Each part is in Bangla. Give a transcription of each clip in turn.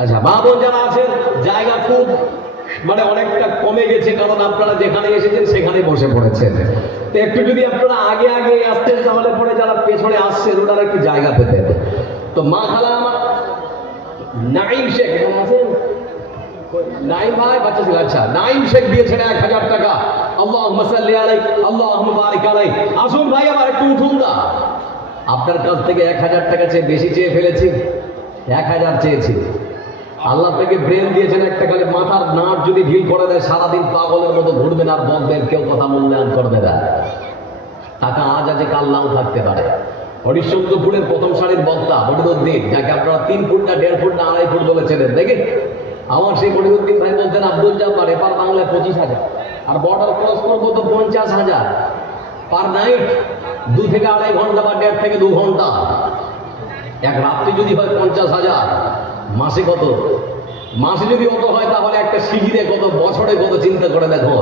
আচ্ছা, মা বোন যারা আছেন, জায়গা খুব অনেকটা কমে গেছে, কারণ আপনারা যেখানে এসেছেন সেখানে বসে পড়েছেন। তো একটু যদি আপনারা আগে আগে আসতেন তাহলে পরে যারা পেছনে আসছেন ওনারা একটু জায়গা পেতেন। তো মা খালা আমার নাইম শেখ এখানে আছেন, নাইম ভাই বাচ্চা ছিল। আচ্ছা, নাইম শেখ দিয়েছেন 1000 টাকা। আল্লাহুম্মা সাল্লি আলাইহি আল্লাহুম্মা বারিক আলাইহি। আসুন ভাই, আবার একটু উঠুন না। আপনার কাছ থেকে 1000 টাকা চেয়ে বেশি চেয়ে ফেলেছি, 1000 চেয়েছি। আল্লাহ থেকে ব্রেন দিয়েছেন একটা, খালি মাথার নাট যদি ঢিল করে দেয় সারাদিন পাগলের মতো ঘুরবেন আর বলবেন, কেউ কথা মূল্যায়ন করবে না। টাকা আজ আছে কাল নাও থাকতে পারে। হরিশ্চন্দ্রপুরের প্রথম সারির বক্তা বদিউদ্দিন, যাকে আপনারা 3 ফুট না 1.5 ফুট না 2.5 ফুট বলেছিলেন, দেখেন আমার সেই বদিউদ্দিন ভাই বলতেন, আব্দুল জব্বার এপার বাংলায় 25,000 আর বর্ডার ক্রস করবো তো 50,000 পার নাইট, 2 থেকে 2.5 ঘন্টা বা 1.5 থেকে 2 ঘন্টা। এক রাত্রি যদি হয় 50,000, মাসে কত? মাসে যদি অত হয় তাহলে একটা শিবিরে কত, বছরে কত, চিন্তা করে দেখো।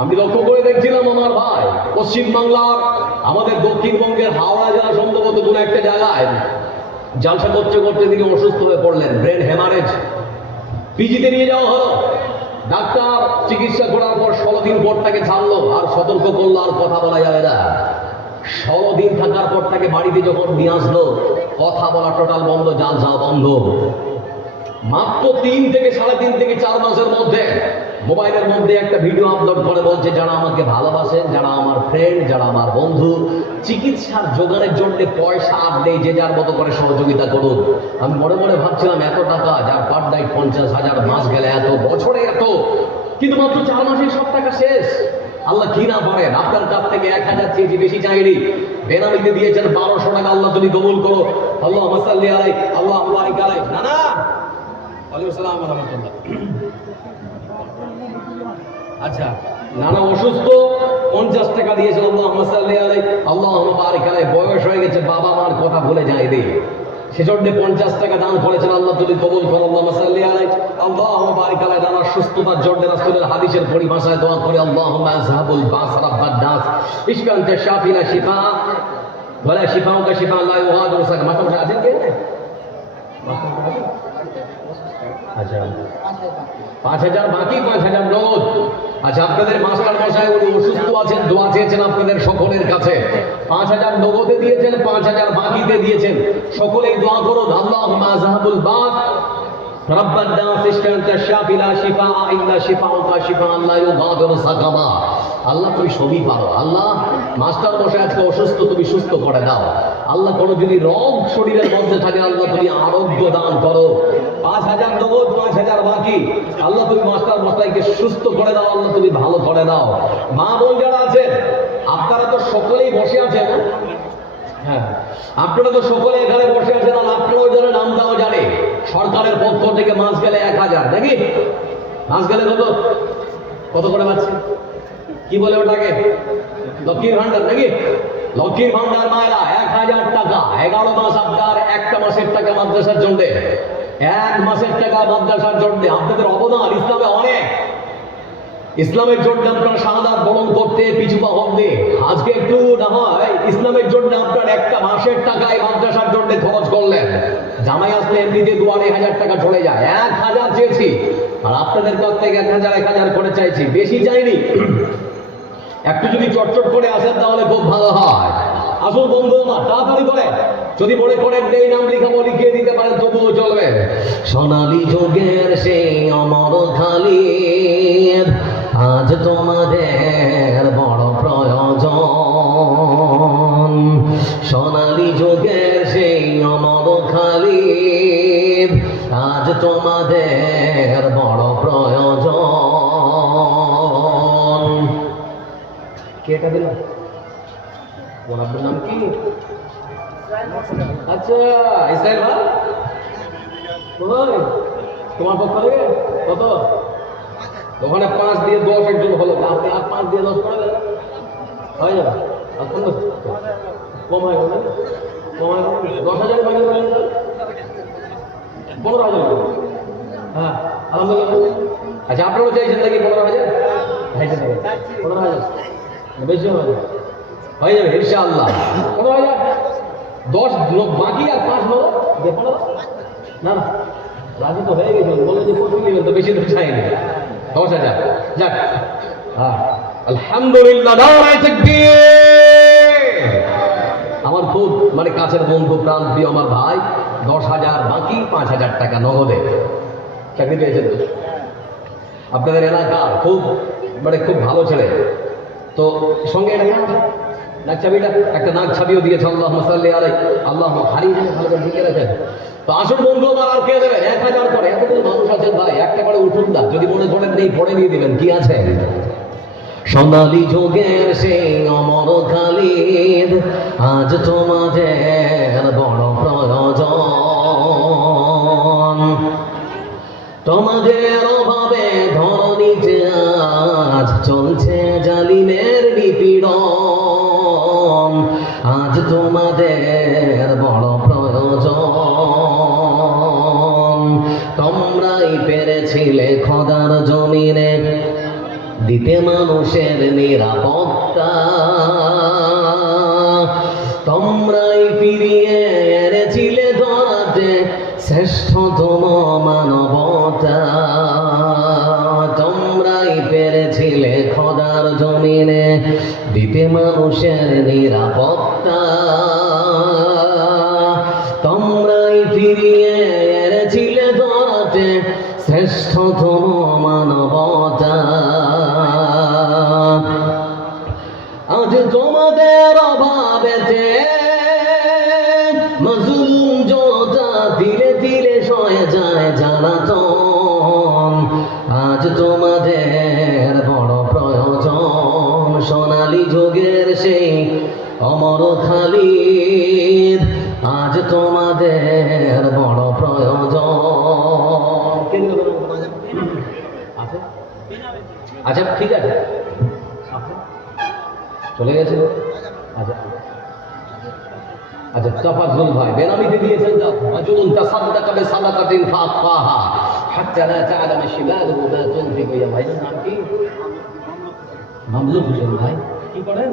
আমি লক্ষ্য করে দেখছিলাম আমার ভাই, পশ্চিমবাংলার আমাদের দক্ষিণবঙ্গের হাওড়া জেলা সম্ভবত কোনো একটা জায়গায় জালসা করতে করতে তিনি অসুস্থ হয়ে পড়লেন, ব্রেন হেমারেজ। পিজিতে নিয়ে যাওয়া হলো, ডাক্তার চিকিৎসা করার পর 16 দিন পর তাকে ছাড়লো, আর সতর্ক করলো আর কথা বলা যাবে না। 16 দিন থাকার পর তাকে বাড়িতে যখন নিয়ে আসলো, কথা বলা টোটাল বন্ধ, জালসা বন্ধ। মাত্র 3 থেকে 3.5 থেকে 4 মাসের মধ্যে মোবাইলের মধ্যে একটা ভিডিও আপলোড করে বলছে, যারা আমাকে ভালোবাসেন, যারা আমার ফ্রেন্ড, যারা আমার বন্ধু, চিকিৎসার জোগাড়ের জন্য পয়সা আর নেই, যে যার মতো করে সহযোগিতা করুন। আমি মনে মনে ভাবছিলাম, এত টাকা, যার পার নাইট 50,000, মাস গেলে এত, বছরে এত, কিন্তু মাত্র 4 মাসে সব টাকা শেষ। আল্লাহ কি না পারেন, আপনার কাছ থেকে 1000 চেয়েছি, বেশি চাইনি। বেনামিতে দিয়েছেন 1200 টাকা, আল্লাহ তুমি কবুল করো। আল্লাহুম্মা সাল্লি আলাইহি আল্লাহুম্মা বারিক আলাইহি। না না, ওয়ালাইকুম আসসালাম ওয়া রাহমাতুল্লাহ। আচ্ছা, নানা অসুস্থ, 50 টাকা দিয়েছেন, আল্লাহুম্মা সাল্লি আলাইহি আল্লাহুম্মা বারিক আলাইহি। বয়স হয়ে গেছে, বাবা মার কথা ভুলে যায়নি, সেজন্য 50 টাকা দান করেছেন, আল্লাহ তুমি কবুল করো। আল্লাহুম্মা সাল্লি আলাইহি আল্লাহুম্মা বারিক আলাইহি। নানা সুস্থতার জন্য রাসূলের হাদিসের পরিভাষায় দোয়া করে, আল্লাহুম্মা আযহাবুল বাস রাব্বান নাস ইশফি আনতা শাফি লা শিফা ওয়ালা শিফাউকা শিফা লা ইউগাদিরু সাকাম। মাথা বসে আছেন কে? আচ্ছা, 5,000 বাকি, 5,000 নগদ। আচ্ছা, আপনাদের মাস্টার মশাই উনি অসুস্থ আছেন, দোয়া চেয়েছেন আপনাদের সকলের কাছে। 5,000 নগদে দিয়েছেন, 5,000 বাকিতে দিয়েছেন। সকলেই দোয়া করুন, আল্লাহুম্মা আযহাবুল বাস রাব্বান নাস ইশফি আনতা শাফি লা শিফা ইল্লা শিফাউকা শিফা লা ইউগাদিরু সাকামা। আল্লাহ তুমি সবই পারো। আল্লাহ, মাস্টার মশাই আজকে অসুস্থ, তুমি সুস্থ করে দাও। আল্লাহ, কোনো যদি রোগ শরীরের মধ্যে থাকে, আল্লাহ তুমি আরোগ্য দান করো। 5,000 নগদ, 5,000 বাকি। আল্লাহ তুমি মাস্টার মশাইকে সুস্থ করে দাও, আল্লাহ তুমি ভালো করে দাও। মা বোন যারা আছেন, আপনারা তো সকলেই বসে আছেন। হ্যাঁ, আপনারা তো সকলে এখানে বসে আছেন, আর আপনারাও যারা নামটাও জানে, সরকারের পক্ষ থেকে মাস গেলে 1000, নাকি? মাস গেলে কত কত করে পাচ্ছে? কি বলে ওটাকে? লক্ষ্মীর ভান্ডার, নাকি? লক্ষ্মীর ভান্ডার মায়েরা 1000 টাকা, 11 মাস আপনার, একটা মাসের টাকা মাদ্রাসার জন্য, 1 মাসের টাকা মাদ্রাসার জন্য। আপনাদের অবদান ইসলামে অনেক। ইসলামের জন্য আপনার শাহাদাত বরণ করতে পিছু পা হননি। আজকে একটু না হয় ইসলামের জন্য আপনার একটা মাসের টাকায় মাদ্রাসার জন্য খরচ করলেন। জামাই আসলে এমনিতে 2-2.5 টাকা চলে যায়। 1000 চেয়েছি, আর আপনাদের কাছ থেকে 1000 করে চাইছি, বেশি চাইনি। একটু যদি চটচট করে আসেন তাহলে খুব ভালো হয়। আসুন বন্ধু আমার, তাড়াতাড়ি করে। যদি মনে করেন এই নাম লিখাবো, লিখিয়ে দিতে পারেন, তবুও চলবে। সোনালী যুগের সেই অমর খালি, আজ তোমাদের বড় প্রয়োজন। সোনালী যুগের সেই অমর খালি, আজ তোমাদের বড় প্রয়োজন। কে এটা দিল? আপনার নাম কি? আচ্ছা, ইসরাইল ভাই, তোমার পক্ষ থেকে কত? ওখানে 5 দিয়ে 10 একজন হলো, আপনি আর 5 দিয়ে 10 করে দেন, হয়ে যাবে। আর 15 কম হয়, কম হয় 10,000 বাকি, 15,000। হ্যাঁ, আলহামদুলিল্লাহ। আচ্ছা, আপনারাও চাইছেন নাকি 15,000? 15,000 বেশি হবে, হয়ে যাবে ইনশাআল্লাহ। 15,000, 10 বাকি আর 5 নগদ। পড়ো না না, রাজি তো হয়ে গেছে, বলে যে কত নেবেন, তো বেশি তো চাইনি, 10,000। যাক, আলহামদুলিল্লাহ, নারায়ে তাকবীর। আমার খুব মানে কাছের বন্ধু, প্রাণ প্রিয় আমার ভাই, 10,000 বাকি 5,000 টাকা নগদে চাকরি পেয়েছেন। আপনাদের এলাকার খুব মানে খুব ভালো ছেলে, তো সঙ্গে এটা নাক চাবিটা, একটা নাক ছাবিও দিয়েছে, আল্লাহুম্মা সাল্লি আলাইহি, আল্লাহ হারিয়ে যাবে, ভালো করে লিখে রাখেন। তো আসল বন্ধু আমার আর কে দেবেন? 1,000 করে। এতগুলো মানুষ আছেন ভাই, একটা করে উঠুন না, যদি মনে করেন নেই পড়ে নিয়ে দিবেন, কি আছে? সোনালী যুগের সেই অমর খালিদ, আজ তোমাদের বড় প্রয়োজন। তোমাদের অভাবে ধরণীতে আজ চলছে জালিমের নিপীড়ন। আজ তোমাদের বড় প্রয়োজন। তোমরাই পেরেছিলে খোদার জমিনে দিতে মানুষের নিরাপত্তা। তোমরাই ফিরিয়ে এনেছিলে ধরাতে শ্রেষ্ঠতম মানবতা। তোমরাই পেরেছিলে খোদার জমিনে দিতে মানুষের নিরাপত্তা। তোমরাই ফিরিয়ে এনেছিলে ধরাতে শ্রেষ্ঠতম মানবতা। আজ তোমাদের অভাবেতে মজলুম যোদ্ধা ধীরে ধীরে সয়ে যায় জ্বালাতন। আজ তোমাদের বড় প্রয়োজন। সোনালী যুগের সেই অমর খালিদ, আজ তোমাদের বড় প্রয়োজন। আচ্ছা ঠিক আছে, চলে গেছে। আচ্ছা আচ্ছা, তাফাজ্জুল ভাই বেনামিতে দিয়েছেন। রাজুলুন তাসাদ্দাকা বিসাদাকাতিন ফাআখাহা হাত্তা লা তা'লামা শিমালুহু মা তুনফিকু। ইয়া ভাইয়ের নাম কি? মামলুক হোসেন ভাই। কি করেন?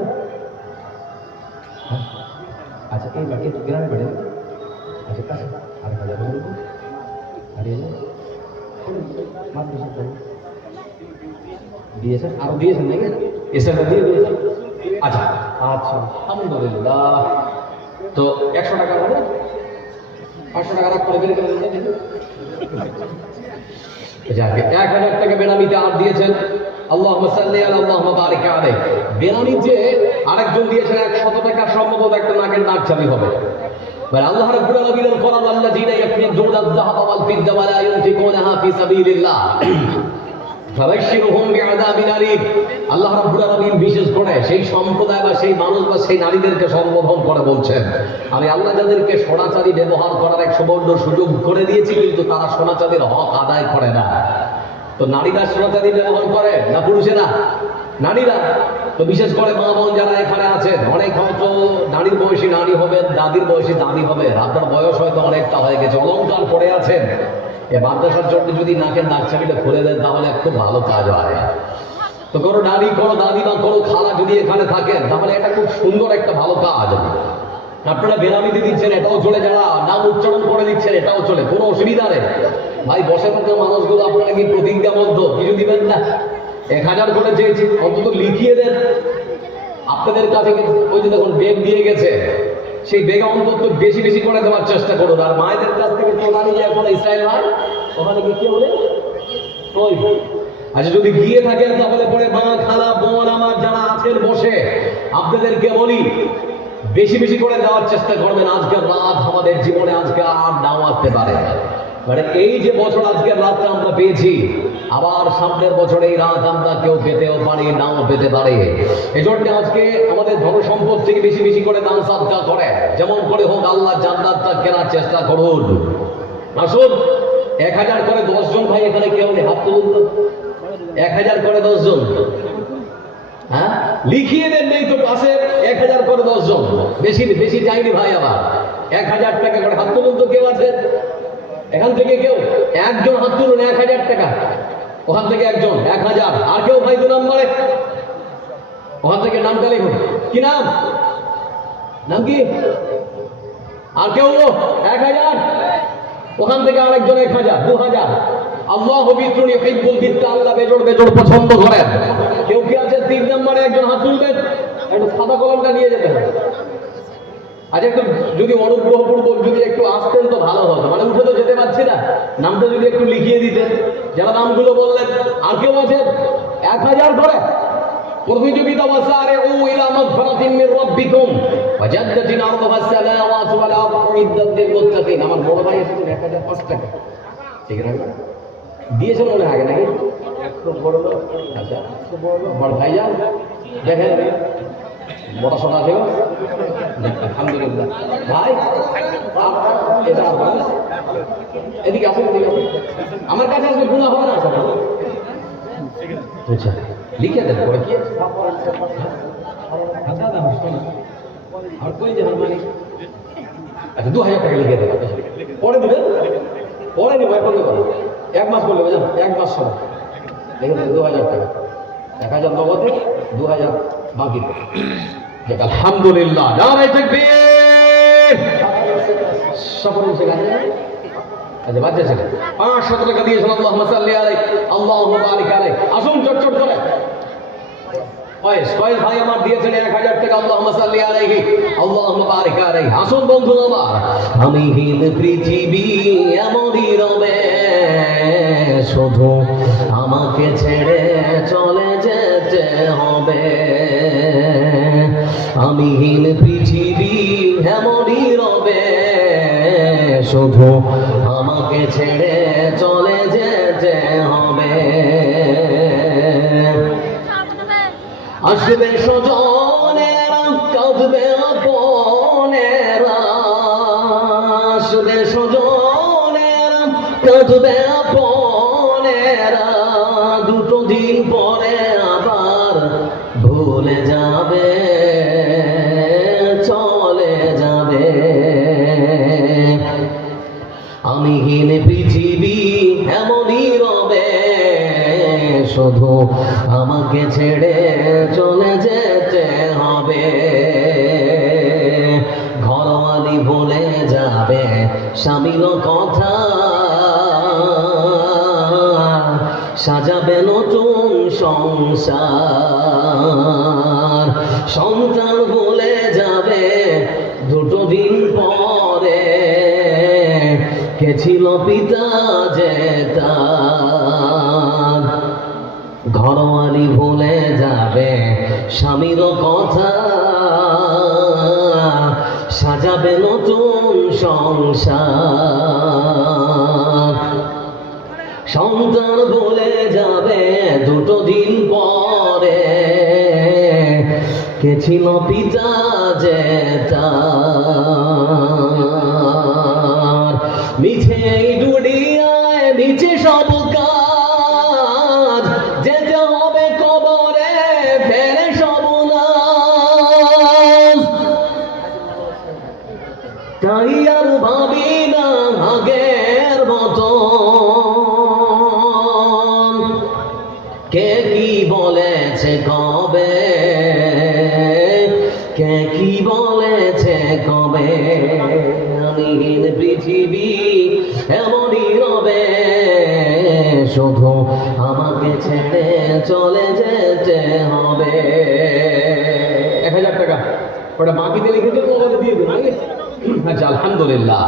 আচ্ছা, এই বাকি তো গ্রামে পড়ে। আচ্ছা, কাছে আরেক হাজার বলুন। হারিয়ে যায় মাত্র দিয়েছেন, আরো দিয়েছেন নাকি? এসে দিয়ে দিয়েছেন। আচ্ছা আচ্ছা, আলহামদুলিল্লাহ। তো 100 টাকা হবে, 500 টাকা রাখ করে বের করে দেন। 1,000 টাকা বেনামিতে আর দিয়েছেন। আল্লাহুম্মা সাল্লি আলা আল্লাহুম্মা বারিক আলাইহি। বেনামিতে আরেকজন দিয়েছেন 100 টাকা, সম্ভবত একটা নাকের নাক চাবি হবে। আল্লাহ রাব্বুল আলামিন ফরাদ আল্লাযীনা ইয়াকনিজুনা আয-যাহাবা ওয়াল ফিদ্দা ওয়া লা ইউনফিকুনাহা ফি সাবিলিল্লাহ ফাবাশশিরহুম বিআযাবিন আলীম। আল্লাহ রাব্বুল আলামিন বিশেষ করে সেই সম্প্রদায় বা সেই মানুষ বা সেই নারীদেরকে সম্বোধন করে বলছেন, আমি আল্লাহ যাদেরকে সোনাচাঁদি ব্যবহার করার এক সুবর্ণ সুযোগ করে দিয়েছি, কিন্তু তারা সোনাচাঁদির হক আদায় করে না। তো নারীরা সোনাচাঁদি ব্যবহার করে না পুরুষেরা? নারীরা। তো বিশেষ করে মা বোন যারা এখানে আছেন, অনেক হয়তো নারীর বয়সী নারী হবে, দাদির বয়সী দাদি হবে, আপনার বয়স হয়তো অনেকটা হয়ে গেছে, অলংকার পড়ে আছেন। এ মাদ্রাসার জন্য যদি নাকের নাক চাবিটা খুলে দেন তাহলে খুব ভালো কাজ হয়। তো কোনো নারী, কোনো দাদি বা কোনো খালা যদি এখানে থাকেন, তাহলে এটা খুব সুন্দর একটা ভালো কাজ। আপনারা বেনামিতে দিচ্ছেন, এটাও চলে, যারা নাম উচ্চারণ করে দিচ্ছেন এটাও চলে, কোনো অসুবিধা নেই ভাই। বসে থাকা মানুষগুলো আপনারা কি প্রতিজ্ঞাবদ্ধ কিছু দিবেন না? 1,000 করে চেয়েছি, অন্তত লিখিয়ে দেন। আপনাদের কাছে ওই যে দেখুন বেগ দিয়ে গেছে, সেই বেগ অন্তত বেশি বেশি করে দেওয়ার চেষ্টা করুন। আর মায়েদের কাছ থেকে প্রধানী যে এখন ইসরায়েল হয়, ওখানে কি কি বলে? আচ্ছা, যদি গিয়ে থাকেন তাহলে পরে মা, খালা, বোন আমার যারা আছেন বসে, আপনাদেরকে বলি বেশি বেশি করে দেওয়ার চেষ্টা করবেন। আজকের রাত আমাদের জীবনে আজকে আর নাও আসতে পারে, মানে এই যে বছর আজকের রাতটা আমরা পেয়েছি, আবার সামনের বছর এই রাত আমরা কেউ পেতেও পারি, নাও পেতে পারে। এজন্য আজকে আমাদের ধন সম্পদ থেকে বেশি বেশি করে দান সাদকা করে, যেমন করে হোক আল্লাহ জান্নাতটা কেনার চেষ্টা করুন। আসুন, 1,000 করে 10 জন ভাই এখানে কেউ নেই, হাত তুলুন তো। 1,000 করে 10 জন, হ্যাঁ লিখিয়ে দেন, নেই তো পাশে। 1,000 করে 10 জন, বেশি বেশি চাইনি ভাই। আবার 1,000 টাকা করে হাত তুলুন তো। কেউ আছে এখান থেকে? কেউ একজন হাত তুলুন। 1,000 টাকা, ওখান থেকে একজন 1,000। আর কেউ ভাই 2 নম্বরে ওখান থেকে নামটা লিখুন। কি নাম? নাম কি? আর কেউ? 1,000। ওখান থেকে আরেকজন 1000, 2000। আল্লাহ বিত্রুনি হিব্বুল বিত্তা, আল্লাহ বেজোড় বেজোড় পছন্দ করেন। কেউ কি আছে 3 নম্বরে একজন হাত তুলবেন, একটু খাতা কলমটা নিয়ে যেতে হবে। আচ্ছা একটু যদি অনুগ্রহপূর্বক যদি একটু আসতেন তো ভালো হতো, মানে উঠে তো যেতে পারছি না, নামটা যদি একটু লিখিয়ে দিতেন যারা নামগুলো বললেন। আর কেউ আছে 1000 করে প্রতিযোগিতা বাসারে ও ইলা মাগফিরাতিন মির রাব্বিকুম ওয়া জান্নাতিন আরদুহা আস-সামাওয়াতু ওয়াল আরদু উইদ্দাত লিল মুত্তাকিন। আমার বড় ভাই এসেছেন 1005 টাকা, ঠিক আছে দিয়েছেন মনে হয় আগে নাকি? খুব বড় লোক, আচ্ছা খুব বড় লোক, বড় ভাইজান দেখেন বড় সোনা আছে, আলহামদুলিল্লাহ। ভাই এটা এদিকে আসুন, এদিকে আসুন, আমার কাছে আসলে গুণা হবে না। আচ্ছা লিখে দেন পরে কি আর কই যে মানে আচ্ছা 2000 টাকা লিখে দেন, পরে দেবেন, পরে নেবো, এখন নেবো 1 মাস বললে বুঝলেন, 1 মাস সময় লিখে দেন 2000 টাকা, 1000 নগদে, 2000 বাকি। আলহামদুলিল্লাহ, নারে তাকবীর। সকলে সে গান আচ্ছা বাচ্চা ছেলে 500 টাকা দিয়েছেন, আল্লাহুম্মা সাল্লি আলাইহি, আল্লাহুম্মা বারিক আলাইহি। আসুন চটচট করে। কয়েস ভাই আমার দিয়েছেন 1000 টাকা, আল্লাহুম্মা সাল্লি আলাইহি, আল্লাহুম্মা বারিক আলাইহি। আসুন বন্ধু আমার, আমি হীন পৃথিবী এমনই রবে, শুধু আমাকে ছেড়ে চলে যেতে হবে। আমি হীন পৃথিবী এমনই রবে, শুধু আমাকে ছেড়ে চলে যেতে হবে। আসবে স্বজনেরা, কাঁদবে আপনেরা, আসবে স্বজনেরা, কাঁদবে আপনেরা, দুটো দিন পরে আবার ভুলে যাবে, চলে যাবে। আমি হীন পৃথিবী এমনই রবে, শুধু আমাকে ছেড়ে চলে যেতে হবে। ঘরওয়ালি ভুলে যাবে স্বামীর কথা, সাজাবে নতুন সংসার। সন্তান ভুলে যাবে দুটো দিন পরে, কে ছিল পিতা যে তার। ঘরওয়ালি ভুলে যাবে স্বামীর কথা, সাজাবে নতুন সংসার। সন্তান ভুলে যাবে দুটো দিন পরে, কে ছিল পিতা যে তার। মিছে এই দুনিয়ায় মিছে সব কাজ, যেতে হবে কবরে ফেরে সব নাজ। তাই আর ভাবি না আগের মতো, কে কি বলেছে কবে, কে কি বলেছে কবে। আমি হীন পৃথিবী এমনই রবে, শুধু আমাকে ছেড়ে চলে যেতে হবে। 1000 টাকা ওটা বাকিতে লিখেছে, ওখানে দিয়ে দেবেন। আচ্ছা আলহামদুলিল্লাহ।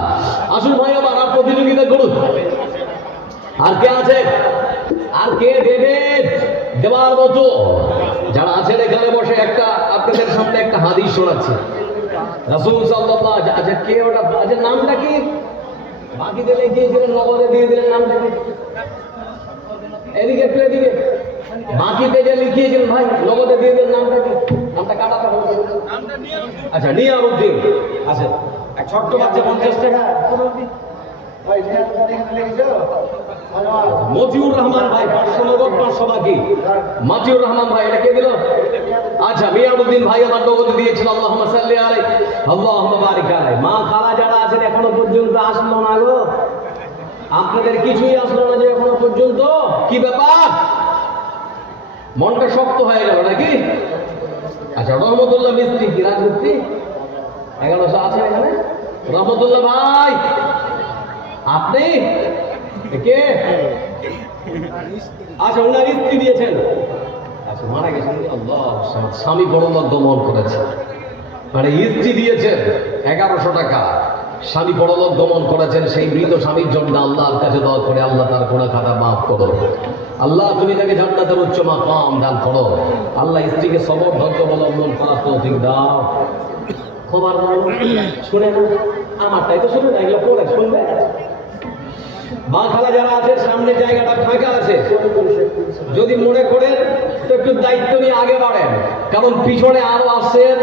আসুন ভাই আবার আর প্রতিযোগিতা করুন। আর কে আছে, আর কে দেবে দেওয়ার মতো যারা আছেন এখানে বসে? একটা আপনাদের সামনে একটা হাদিস শোনাচ্ছি। রাসূল সাল্লাল্লাহু আলাইহি, আচ্ছা কে ওটা, আচ্ছা নামটা কি? বাকিতে লিখিয়েছিলেন, নগদে দিয়ে দিলেন, নামটা কি? এদিকে একটু এদিকে, বাকিতে যে লিখিয়েছিলেন ভাই, নগদে দিয়ে দিলেন, নামটা কি? নামটা কাটাতে হবে। আচ্ছা নিয়ামউদ্দিন। আচ্ছা এক ছোট্ট বাচ্চা 50 টাকা। মতিউর রহমান ভাই 500 নগদ, 500 বাকি। মতিউর রহমান ভাই এটা কে দিল? আচ্ছা মিয়াউদ্দিন ভাই আমার নগদ দিয়েছিল, আল্লাহুম্মা সাল্লি আলাইহি, আল্লাহুম্মা বারিক আলাইহি। মা খালা যারা আছেন এখনো পর্যন্ত আসলো না গো, আপনাদের কিছুই আসলো না যে এখনো পর্যন্ত, কি ব্যাপার? মনটা শক্ত হয়ে গেল নাকি? আচ্ছা রহমতুল্লাহ মিস্ত্রি, কি রাজমিস্ত্রি 1100 আছে এখানে? রহমতুল্লাহ ভাই আপনি কে? আচ্ছা, ওনার স্ত্রী দিয়েছেন। আচ্ছা, মারা গেছেন। আল্লাহ, স্বামী বড় লোক দমন করেছে, মানে স্ত্রী দিয়েছেন 1100 টাকা, স্বামী বড় লোক দমন করেছেন। সেই মৃত স্বামীর জন্য আল্লাহর কাছে দোয়া করে, আল্লাহ তার গুনাহ খাতা মাফ করো, আল্লাহ তুমি তাকে জান্নাতের উচ্চ মাকাম দান করো, আল্লাহ স্ত্রীকে সবর ধৈর্য অবলম্বন করার তৌফিক দাও। খবর শুনে না, আমারটাই তো শুনে না, এগুলো পরে শুনবে। মা খালা যারা আছে, সামনে জায়গাটা ফাঁকা আছে, যদি মনে করেন তো একটু দায়িত্ব নিয়ে আগে বাড়েন, কারণ পিছনে আরো আসছেন,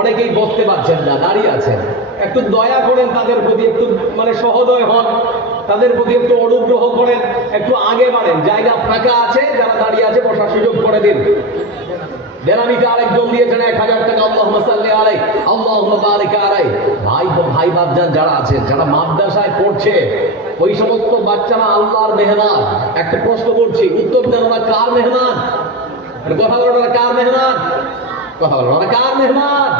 অনেকেই বসতে পারছেন না, দাঁড়িয়ে আছেন। একটু দয়া করেন তাদের প্রতি, একটু মানে সহদয় হন, তাদের প্রতি একটু অনুগ্রহ করেন, একটু আগে বাড়েন। জায়গা ফাঁকা আছে, যারা দাঁড়িয়ে আছে বসার সুযোগ করে দিন। বেনামিতে আরেকজন দিয়েছেন 1000 টাকা, আল্লাহুম্মা সাল্লি আলাইহি আল্লাহুম্মা বারিক আলাইহি। ভাই বাপজান যারা আছেন, যারা মাদ্রাসায় পড়ছে, ওই সমস্ত বাচ্চারা আল্লাহর মেহমান। একটা প্রশ্ন করছি, উত্তর দেন, ওরা কার মেহমান? কথা বলেন, ওরা কার মেহমান? কথা বলেন, ওরা কার মেহমান?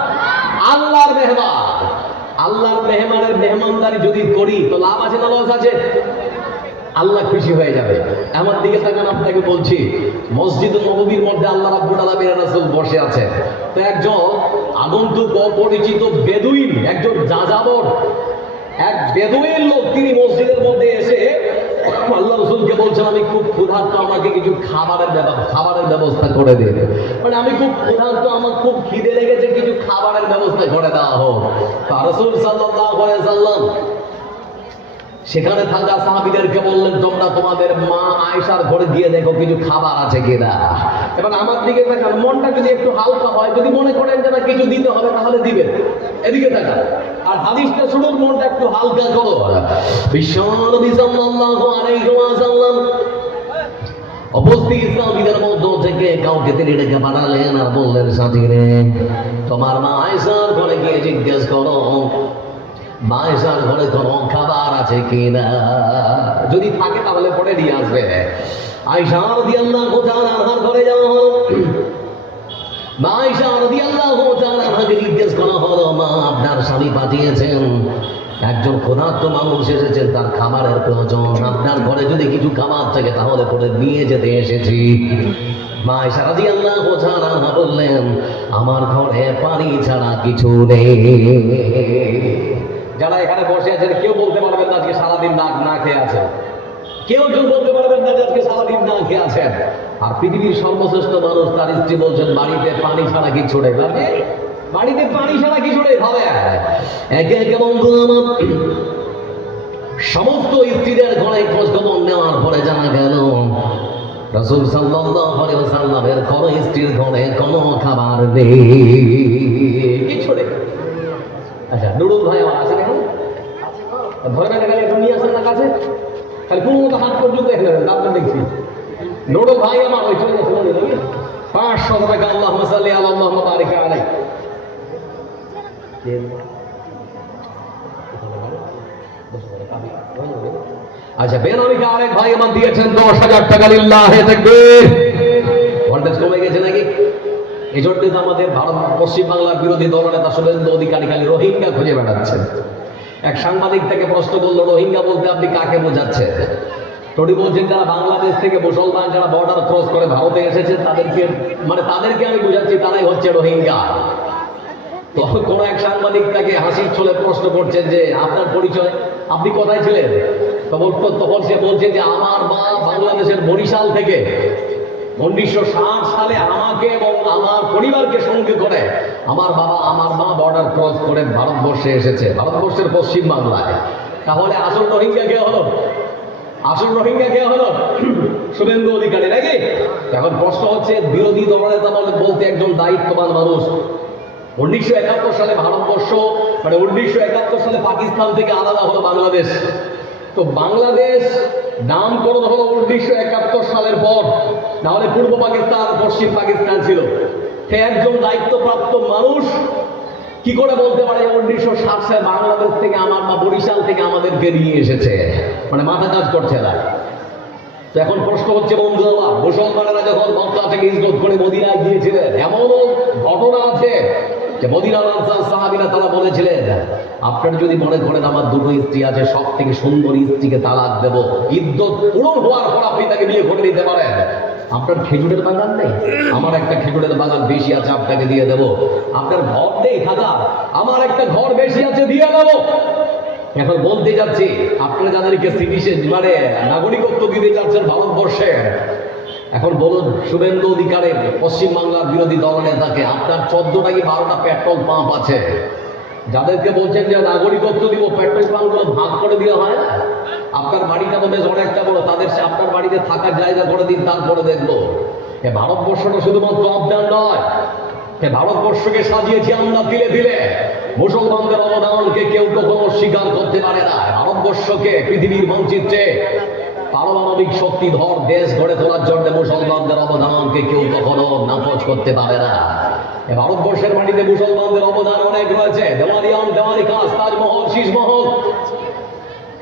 আল্লাহর মেহমান। আল্লাহর মেহমানের মেহমানদারি যদি করি তো লাভ আছে না লস আছে? আল্লাহ খুশি হয়ে যাবে। আমার দিকে তাকান, আপনাকে বলছি, মসজিদ নববীর মধ্যে আল্লাহ রাব্বুল আলামিন রাসূল বসে আছে। তো একজন আগন্তুক অপরিচিত বেদুইন, একজন যাযাবর, এক বেদুইন লোক, তিনি মসজিদের মধ্যে এসে আল্লাহ রাসূলকে বলছেন, আমি খুব ক্ষুধার্ত, আমাকে কিছু খাবারের ব্যবস্থা করে দিন। মানে আমি খুব ক্ষুধার্ত, আমার খুব খিদে লেগেছে, কিছু খাবারের ব্যবস্থা করে দেওয়া হোক। রাসূল সাল্লাল্লাহু আলাইহি ওয়াসাল্লাম সেখানে থাকা সাহাবীদেরকে বললেন, তোমরা তোমাদের মা আয়েশার ঘরে গিয়ে দেখো কিছু খাবার আছে কিনা। এবার আমার দিকে তাকান, মনটা যদি একটু হালকা হয়, যদি মনে করেন যে না কিছু দিতে হবে, তাহলে দিবেন, এদিকে তাকান। আর হাদিসটা শুনুন, মনটা একটু হালকা করো। বিশ্বনবী সাল্লাল্লাহু আলাইহি ওয়াসাল্লাম উপস্থিত সাহাবীদের মধ্য থেকে কাউকে তিনি ডেকে পাঠালেন আর বললেন, সাথী রে, তোমার মা আয়েশার ঘরে গিয়ে জিজ্ঞেস করো মায়েশার ঘরে কোনো খাবার আছে কিনা, যদি থাকে তাহলে পরে নিয়ে আসবে। আয়েশা রাদিয়াল্লাহু তাআলা আনহার ঘরে যাওয়া হলো। আয়েশা রাদিয়াল্লাহু তাআলা আনহাকে জিজ্ঞেস করা হলো, মা আপনার স্বামী পাঠিয়েছেন, একজন ক্ষুধার্ত মানুষ এসেছেন, তার খাবারের প্রয়োজন, আপনার ঘরে যদি কিছু খাবার থাকে তাহলে পরে নিয়ে যেতে এসেছি। মা আয়েশা রাদিয়াল্লাহু তাআলা আনহা বললেন, আমার ঘরে পানি ছাড়া কিছু নেই। যারা এখানে বসে আছেন, কেউ বলতে পারবেন না আজকে সারাদিন না খেয়ে আছেন, কেউ বলতে পারবেন না আজকে সারাদিন না খেয়ে আছেন। আর পৃথিবীর সর্বশ্রেষ্ঠ মানুষ, তার স্ত্রী বলছেন, বাড়িতে পানি ছাড়া কিছু নেই। বাড়িতে পানি ছাড়া কিছু নেই। ভাবে একে একে বন্ধু আমার সমস্ত স্ত্রীদের ঘরে খোঁজ খবর নেওয়ার পরে জানা গেল, রাসূল সাল্লাল্লাহু আলাইহি ওয়াসাল্লামের কোনো স্ত্রীর ঘরে কোনো খাবার নেই, কিছু নেই। আচ্ছা, নুরুল ভাই আমার আছেন এখন? ধরবেন এখানে, একটু নিয়ে আসেন না কাছে, খালি কোনো মতো হাত পর্যন্ত এখানে আপনার দেখছি। নুরুল ভাই আমার ওই চলে যাচ্ছে 500 টাকা, আল্লাহুম্মা সাল্লি আলা আল্লাহুম্মা বারিক আলাইহি। আচ্ছা, বেনামিকে আরেক ভাই আমার দিয়েছেন 10,000 টাকা, লিল্লাহি তাকবীর। ভোল্টেজ কমে গেছে নাকি? এই জন্যই তো আমাদের ভারত পশ্চিম বাংলার বিরোধী দলনেতা শুভেন্দু অধিকারী খালি রোহিঙ্গা খুঁজে বেড়াচ্ছেন। এক সাংবাদিক থেকে প্রশ্ন করলো, রোহিঙ্গা বলতে আপনি কাকে বোঝাচ্ছেন? উনি বলছেন, যারা বাংলাদেশ থেকে মুসলমান যারা বর্ডার ক্রস করে ভারতে এসেছে, তাদেরকে আমি বোঝাচ্ছি, তারাই হচ্ছে রোহিঙ্গা। তখন কোন এক সাংবাদিক তাকে হাসির ছলে প্রশ্ন করছেন যে, আপনার পরিচয়, আপনি কোথায় ছিলেন? তখন সে বলছে যে, আমার মা বাংলাদেশের বরিশাল থেকে 1960 সালে আমাকে এবং আমার পরিবারকে সঙ্গে করে আমার মা বর্ডার ক্রস করে ভারতবর্ষে এসেছে, ভারতবর্ষের পশ্চিম বাংলায়। তাহলে আসল রোহিঙ্গা কে হলো? আসল রোহিঙ্গা কে হলো? শুভেন্দু অধিকারী নাকি? এখন প্রশ্ন হচ্ছে, বিরোধী দলনেতা বলতে একজন দায়িত্ববান মানুষ। 1971 সালে ভারতবর্ষ, 1971 সালে পাকিস্তান থেকে আলাদা হলো বাংলাদেশ। তো বাংলাদেশ নামকরণ হলো 1971 সালের পর, না হলে পূর্ব পাকিস্তান পশ্চিম পাকিস্তান ছিল। সে একজন দায়িত্বপ্রাপ্ত মানুষ কি করে বলতে পারে 1960 সালে বাংলাদেশ থেকে আমার বা বরিশাল থেকে আমাদেরকে নিয়ে এসেছে? মাথা কাজ করছে না। তো এখন প্রশ্ন হচ্ছে, বন্ধু আমার, মুসলমানেরা যখন মক্কা থেকে হিজরত করে মদিনায় গিয়েছিলেন, এমনও ঘটনা আছে যে মদিনার আনসার সাহাবীরা তারা বলেছিলেন, আপনারা যদি মনে করেন আমার দুটো স্ত্রী আছে, সব থেকে সুন্দর স্ত্রীকে তালাক দেব, ইদ্যত পূরণ হওয়ার পর আপনি তাকে বিয়ে করে নিতে পারেন। আপনার খেজুরের বাগান নেই, আমার একটা খেজুরের বাগান বেশি আছে, আপনাকে দিয়ে দেব। আপনার ঘর নেই থাকা, আমার একটা ঘর বেশি আছে, দিয়ে দেব। এখন বলতে যাচ্ছি, আপনারা যাদেরকে সিটিজেন মানে নাগরিকত্ব দিতে যাচ্ছেন ভারতবর্ষে, এখন বলুন শুভেন্দু অধিকারের পশ্চিমবাংলার বিরোধী দলনেতাকে, আপনার 14টা কি 12টা পেট্রোল পাম্প আছে, যাদেরকে বলছেন যে নাগরিকত্ব দিব, পেট্রোল পাম্পগুলো ভাগ করে দেওয়া হয় না? আপনার বাড়িটা তো বেশ অনেকটা বড়, তাদের আপনার বাড়িতে থাকার জায়গা করে দিন, তারপরে দেখবো। এ ভারতবর্ষটা শুধুমাত্র আপনার নয়, এ ভারতবর্ষকে সাজিয়েছি আমরা ধীরে ধীরে। মুসলমানদের অবদানকে কেউ কখনো স্বীকার করতে পারে না। ভারতবর্ষকে পৃথিবীর মানচিত্রে পারমাণবিক শক্তিধর দেশ গড়ে তোলার জন্য মুসলমানদের অবদানকে কেউ কখনো নাকচ করতে পারে না। ভারতবর্ষের মাটিতে মুসলমানদের অবদান অনেক রয়েছে। দেওয়ালিয়াম, দেওয়ালি কাজ, তাজমহল, শীষমহল,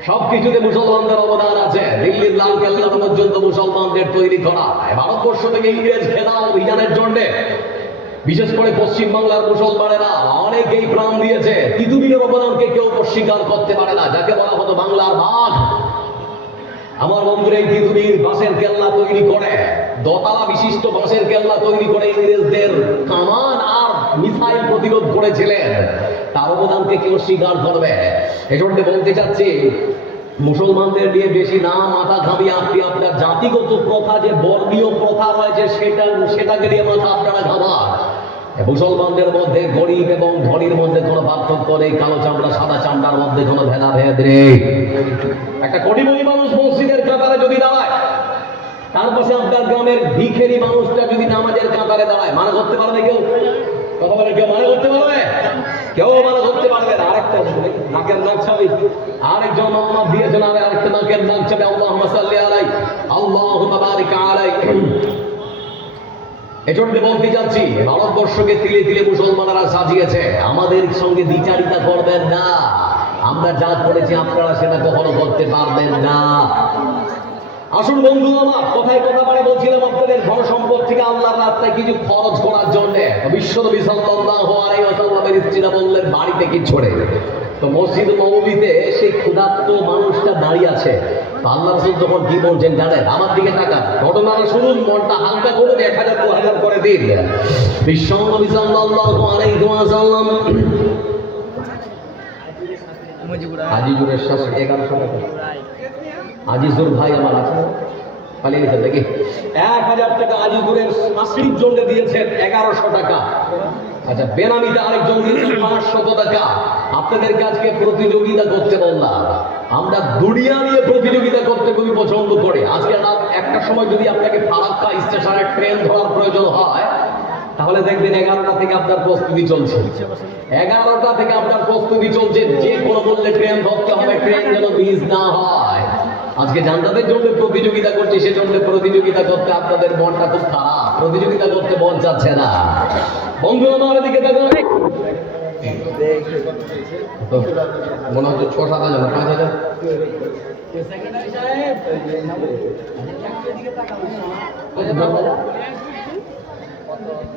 সবকিছুতে মুসলমানদের অবদান আছে। দিল্লির লাল কেল্লা পর্যন্ত মুসলমানদের তৈরি করা। ভারতবর্ষ থেকে ইংরেজ খেদাও অভিযানের জন্য বিশেষ করে পশ্চিমবাংলার মুসলমানেরা অনেকেই প্রাণ দিয়েছে। তিতুমিরের অবদানকে কেউ অস্বীকার করতে পারে না, যাকে বলা হতো বাংলার বাঘ। আমার বন্ধুরা, এই তিতুমির বাঁশের কেল্লা তৈরি করে, দোতলা বিশিষ্ট বাঁশের কেল্লা তৈরি করে ইংরেজদের কামান আর মিসাইল প্রতিরোধ করেছিলেন। তার অবদানকে কেউ স্বীকার করবে? এজন্য বলতে চাচ্ছি, মুসলমানদের নিয়ে বেশি না মাথা ঘামিয়ে আপনি আপনার জাতিগত প্রথা, যে বর্ণীয় প্রথা রয়েছে, সেটাকে নিয়ে মাথা আপনারা ঘামান। মুসলমানদের মধ্যে গরিব এবং ধনীর মধ্যে কোনো পার্থক্য নেই, কালো চামড়া সাদা চামড়ার মধ্যে কোনো ভেদাভেদ নেই। একটা কোটিপতি মানুষ মসজিদের কাতারে যদি দাঁড়ায়, তার পাশে আপনার গ্রামের ভিখেরি মানুষটা যদি নামাজের কাতারে দাঁড়ায়, মানা করতে পারবে কেউ? কথা বলে কেউ মানা করতে পারবে? কেউ মানা করতে পারবে না। আরেকটা নাকের নাক ছাবি, আরেকজন মোহাম্মদ দিয়েছেন, আরেকটা নাকের নাক ছাবি, আল্লাহুম্মা সাল্লি আলাইহি, আল্লাহুম্মা বারিক আলাইহি। এজন্য বলতে যাচ্ছি, ভারতবর্ষকে তিলে তিলে মুসলমানরা সাজিয়েছে। আমাদের সঙ্গে দ্বিচারিতা করবেন না। আমরা যা করেছি আপনারা সেটা কখনো করতে পারবেন না। আসুন বন্ধু আমার, কথায় কথা মানে বলছিলাম আপনাদের ধন সম্পদ থেকে আল্লাহর রাস্তায় কিছু খরচ করার জন্য। বিশ্বনবী সাল্লাল্লাহু আলাইহি ওয়াসাল্লামের স্ত্রীরা বললেন বাড়িতে কি ছড়ে, তো মসজিদ নববীতে সেই ক্ষুধার্ত মানুষটা দাঁড়িয়ে আছে। আল্লাহ রাসূল যখন কি বলছেন জানেন? আমার দিকে তাকান, ঘটনাটা শুনুন, মনটা হালকা করুন, 1000 2000 করে দিন। বিশ্বনবী সাল্লাল্লাহু আলাইহি ওয়াসাল্লাম আজিজুরের সাথে 1100 টাকা, আজিজুর ভাই আমার আছে, পালিয়ে গেছেন নাকি? 1000 টাকা আজিজুরের শাশুড়ির জন্য দিয়েছেন, 1100 টাকা। আচ্ছা, বেনামিতে আরেকজন দিয়েছেন 500 টাকা। আপনাদের কাছে প্রতিযোগিতা করতে বললাম, আমরা দুনিয়া নিয়ে প্রতিযোগিতা করতে খুবই পছন্দ করি। আজকে একটা সময় যদি আপনাকে ফারাক্কা স্টেশনে ট্রেন ধরার প্রয়োজন হয়, তাহলে দেখবেন 11টা থেকে আপনার প্রস্তুতি চলছে। 11টা থেকে আপনার প্রস্তুতি চলছে, যে কোনো মূল্যে ট্রেন ধরতে হবে, ট্রেন যেন মিস না হয়। আজকে জান্নাতের জন্য প্রতিযোগিতা করছি, সেজন্য প্রতিযোগিতা করতে আপনাদের মনটা খুব খারাপ, প্রতিযোগিতা করতে মন চাচ্ছে না। বন্ধু আমার দিকে দেখুন, মনে হচ্ছে 6-7 হাজার, 5 হাজার।